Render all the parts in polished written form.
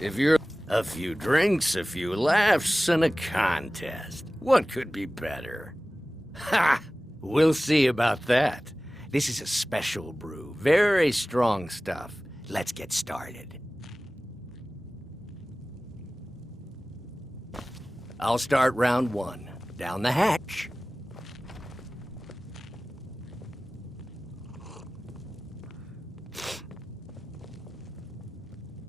If you're a few drinks, a few laughs, and a contest, what could be better? Ha! We'll see about that. This is a special brew, very strong stuff. Let's get started. I'll start round one. Down the hatch.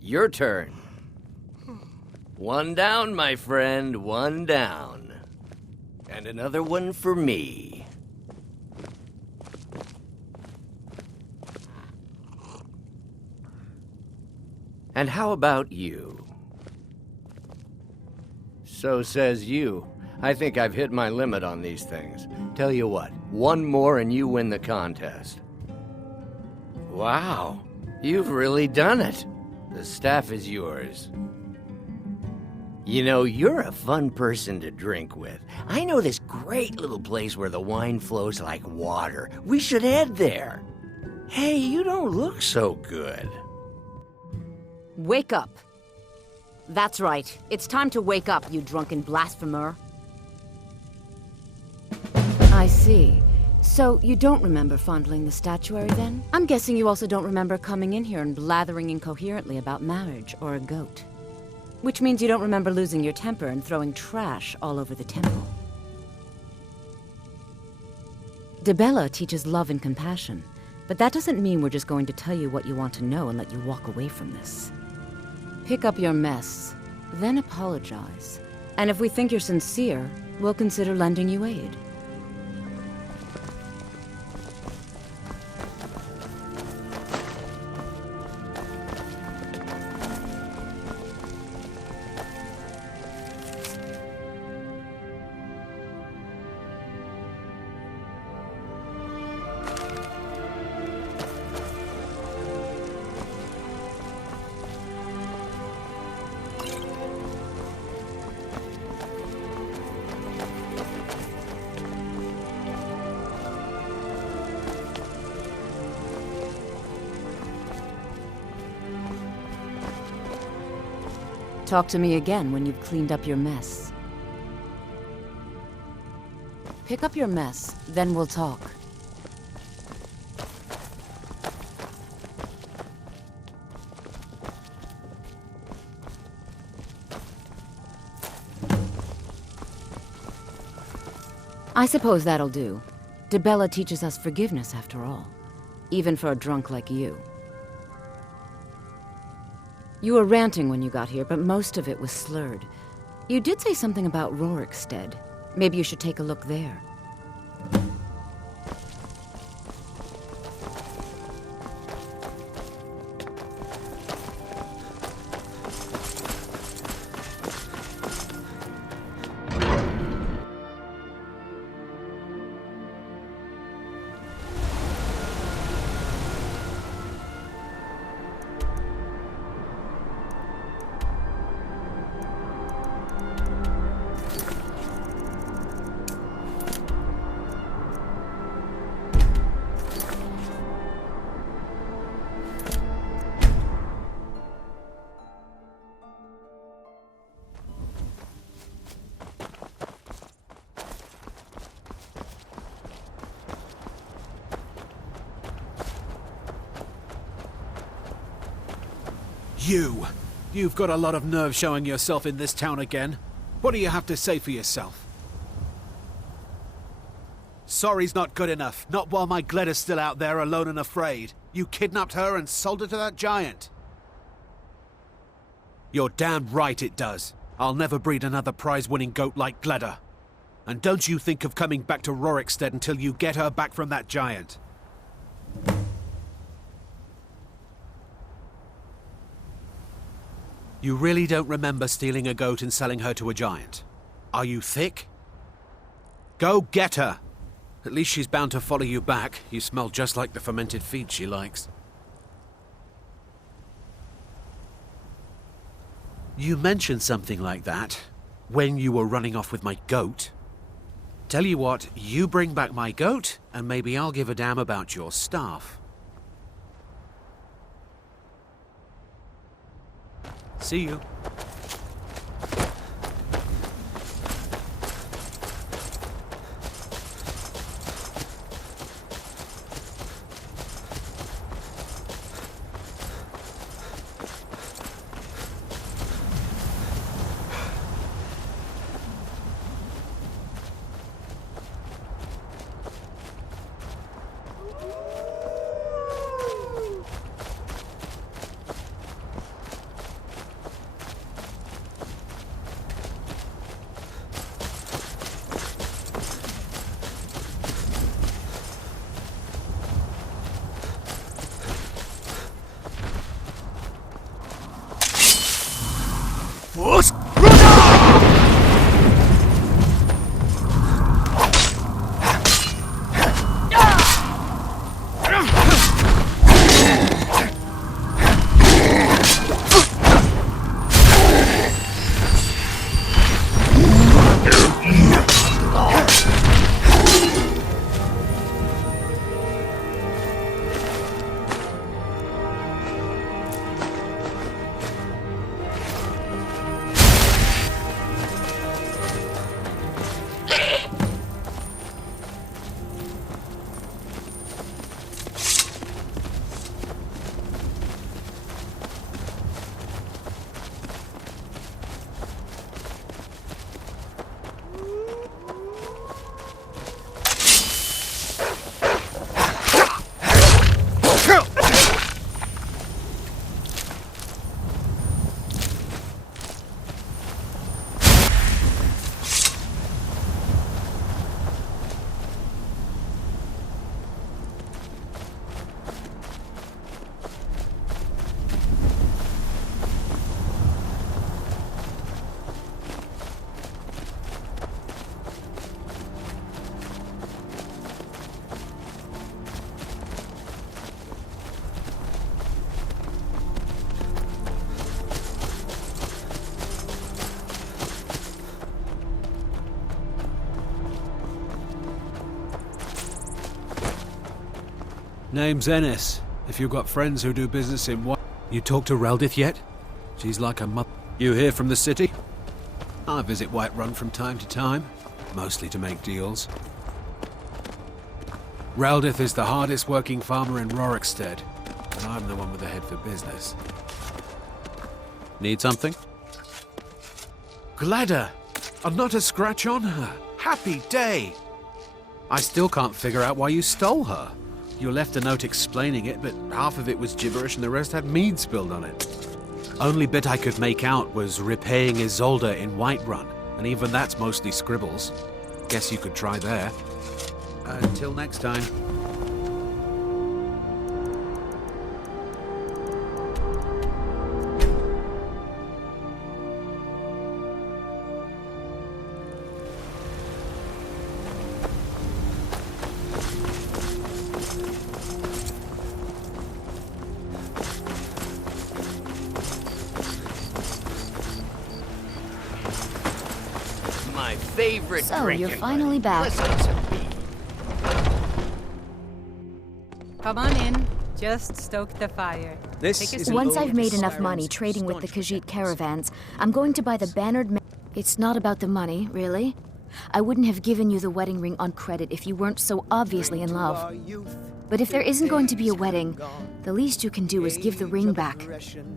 Your turn. One down, my friend, one down. And another one for me. And how about you? So says you. I think I've hit my limit on these things. Tell you what, one more and you win the contest. Wow, you've really done it. The staff is yours. You know, you're a fun person to drink with. I know this great little place where the wine flows like water. We should head there. Hey, you don't look so good. Wake up. That's right. It's time to wake up, you drunken blasphemer. I see. So, you don't remember fondling the statuary, then? I'm guessing you also don't remember coming in here and blathering incoherently about marriage or a goat. Which means you don't remember losing your temper and throwing trash all over the temple. Dibella teaches love and compassion, but that doesn't mean we're just going to tell you what you want to know and let you walk away from this. Pick up your mess, then apologize. And if we think you're sincere, we'll consider lending you aid. Talk to me again when you've cleaned up your mess. Pick up your mess, then we'll talk. I suppose that'll do. Dibella teaches us forgiveness after all. Even for a drunk like you. You were ranting when you got here, but most of it was slurred. You did say something about Rorikstead. Maybe you should take a look there. You've got a lot of nerve showing yourself in this town again. What do you have to say for yourself? Sorry's not good enough. Not while my Gleda's still out there alone and afraid. You kidnapped her and sold her to that giant. You're damn right it does. I'll never breed another prize-winning goat like Gleda. And don't you think of coming back to Rorikstead until you get her back from that giant. You really don't remember stealing a goat and selling her to a giant? Are you thick? Go get her! At least she's bound to follow you back. You smell just like the fermented feed she likes. You mentioned something like that when you were running off with my goat. Tell you what, you bring back my goat, and maybe I'll give a damn about your staff. See you. Name's Ennis. If you've got friends who do business in what... You talked to Reldith yet? She's like a mother. You here from the city? I visit Whiterun from time to time, mostly to make deals. Reldith is the hardest working farmer in Rorikstead, and I'm the one with the head for business. Need something? Gladder! And not a scratch on her. Happy day! I still can't figure out why you stole her. You left a note explaining it, but half of it was gibberish and the rest had mead spilled on it. Only bit I could make out was repaying Isolde in Whiterun, and even that's mostly scribbles. Guess you could try there. Until next time. My favorite So, drinking you're finally buddy. back. Listen to me. Come on in. Just stoke the fire. This is Once I've made enough money trading with the Khajiit caravans, I'm going to buy the bannered It's not about the money, really. I wouldn't have given you the wedding ring on credit if you weren't so obviously in love. But if there isn't going to be a wedding, the least you can do is give the ring back.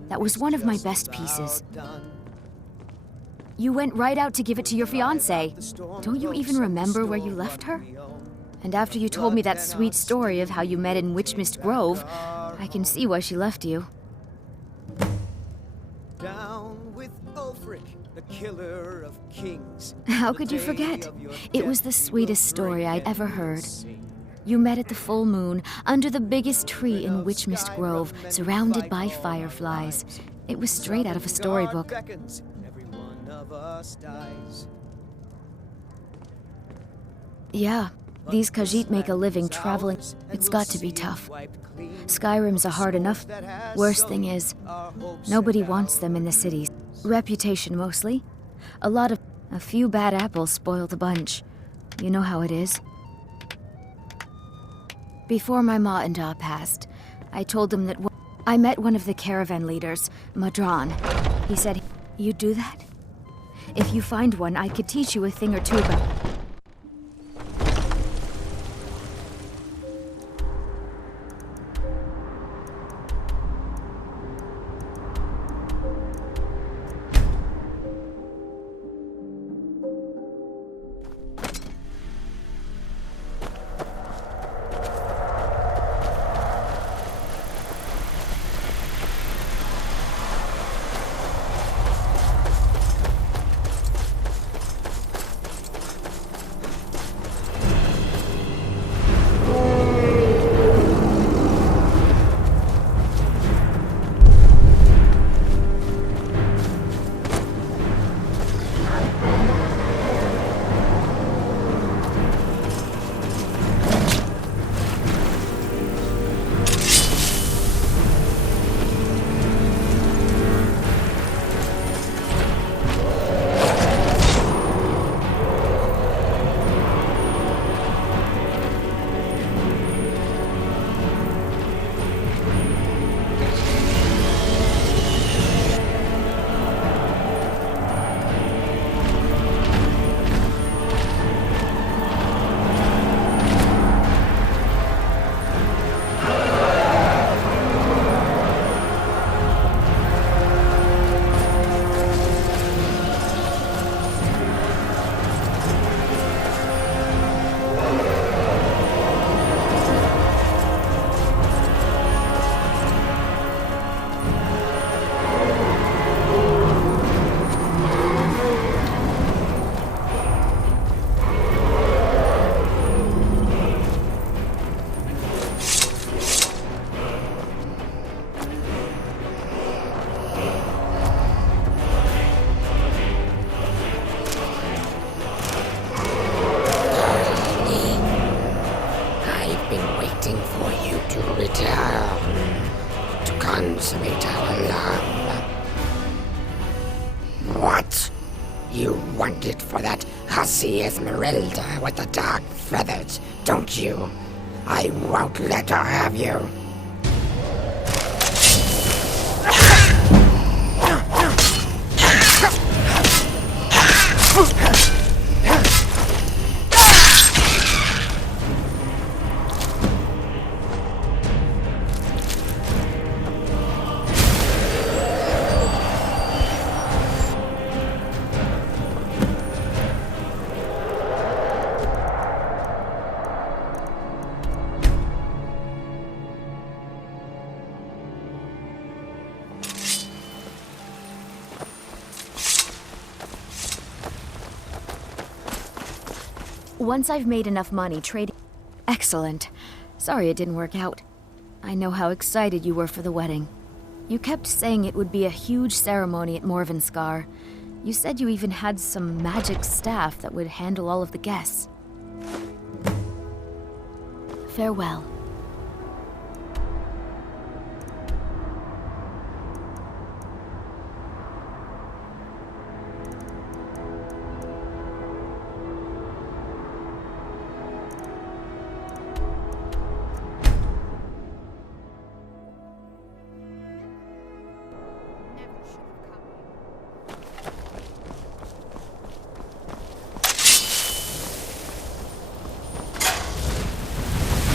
That was one of my best pieces. You went right out to give it to your fiancée. Don't you even remember where you left her? And after you told me that sweet story of how you met in Witchmist Grove, I can see why she left you. Down with Ulfric, the killer of kings. How could you forget? It was the sweetest story I'd ever heard. You met at the full moon, under the biggest tree in Witchmist Grove, surrounded by fireflies. It was straight out of a storybook. Every one of us dies. Yeah, these Khajiit make a living traveling. It's got to be tough. Skyrim's a hard enough. Worst thing is, nobody wants them in the cities. Reputation mostly. A few bad apples spoil the bunch. You know how it is. Before my ma and Da passed, I told them that I met one of the caravan leaders, Madran. He said you'd do that? If you find one, I could teach you a thing or two about... I've been waiting for you to return, to consummate our love. What? You want it for that hussy Esmeralda with the dark feathers, don't you? I won't let her have you. Once I've made enough money trading... Excellent. Sorry it didn't work out. I know how excited you were for the wedding. You kept saying it would be a huge ceremony at Morvenskar. You said you even had some magic staff that would handle all of the guests. Farewell.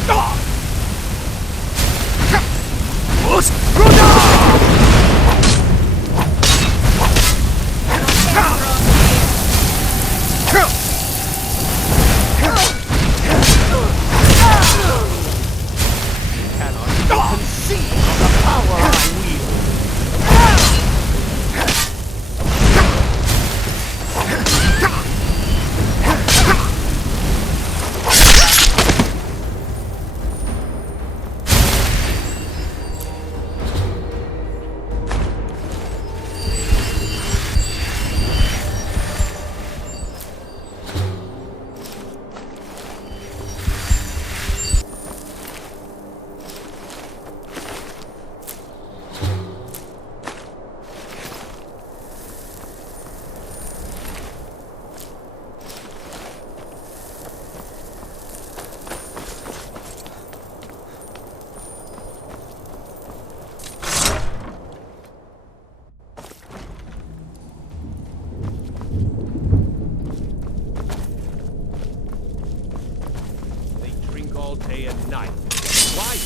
Ah! all day and night. Why?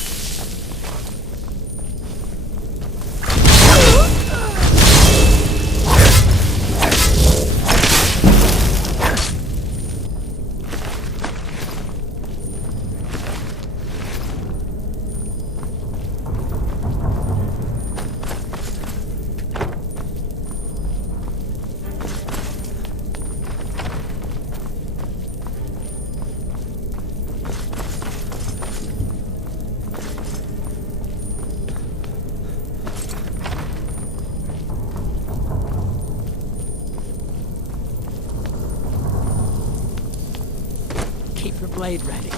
Keep your blade ready.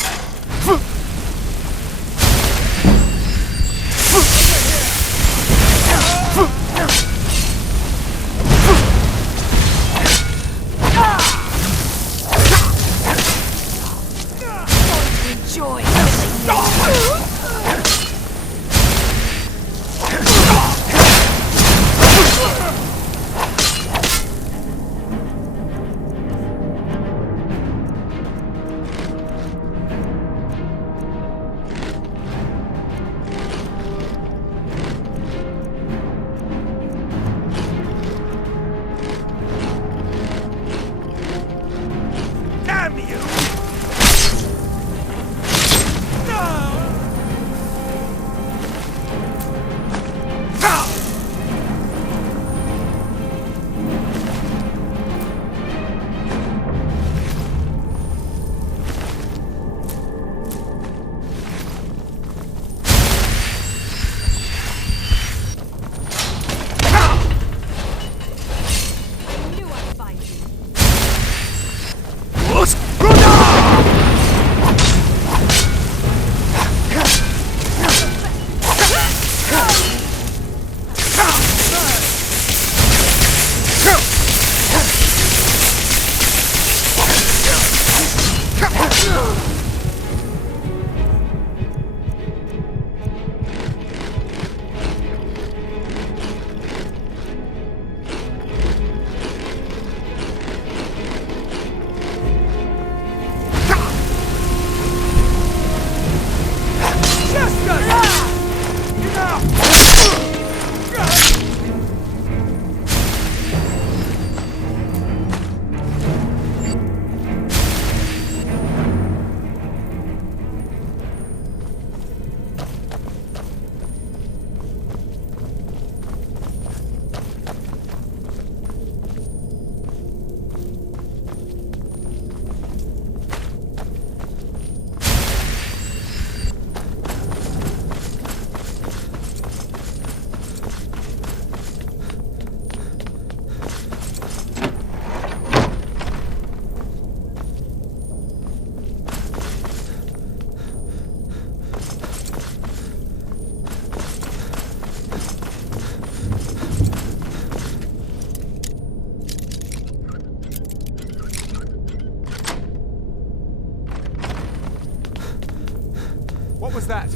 Enjoy. Damn you! What was that?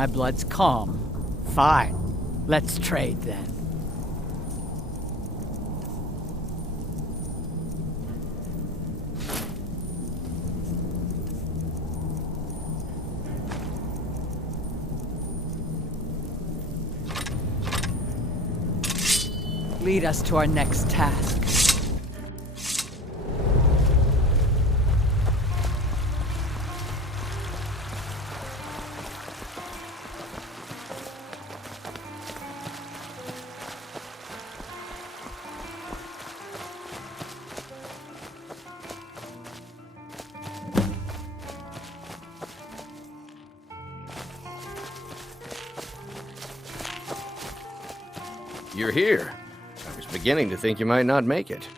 My blood's calm. Fine. Let's trade then. Lead us to our next task. You're here. I was beginning to think you might not make it.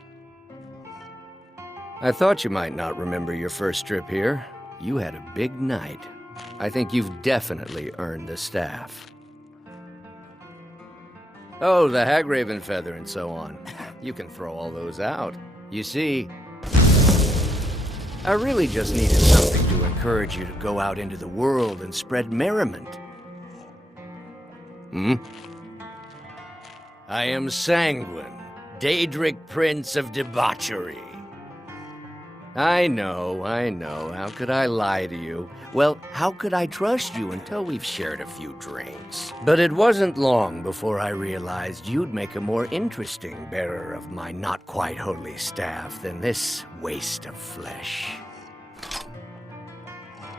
I thought you might not remember your first trip here. You had a big night. I think you've definitely earned the staff. Oh, the Hagraven feather and so on. You can throw all those out. You see, I really just needed something to encourage you to go out into the world and spread merriment. I am Sanguine, Daedric Prince of Debauchery. I know. How could I lie to you? Well, how could I trust you until we've shared a few drinks? But it wasn't long before I realized you'd make a more interesting bearer of my not-quite-holy staff than this waste of flesh.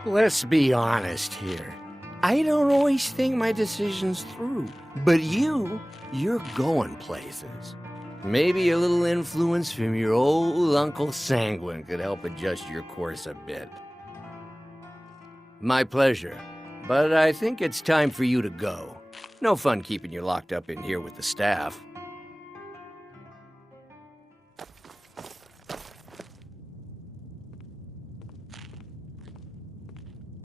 Let's be honest here. I don't always think my decisions through. But you're going places. Maybe a little influence from your old Uncle Sanguine could help adjust your course a bit. My pleasure. But I think it's time for you to go. No fun keeping you locked up in here with the staff.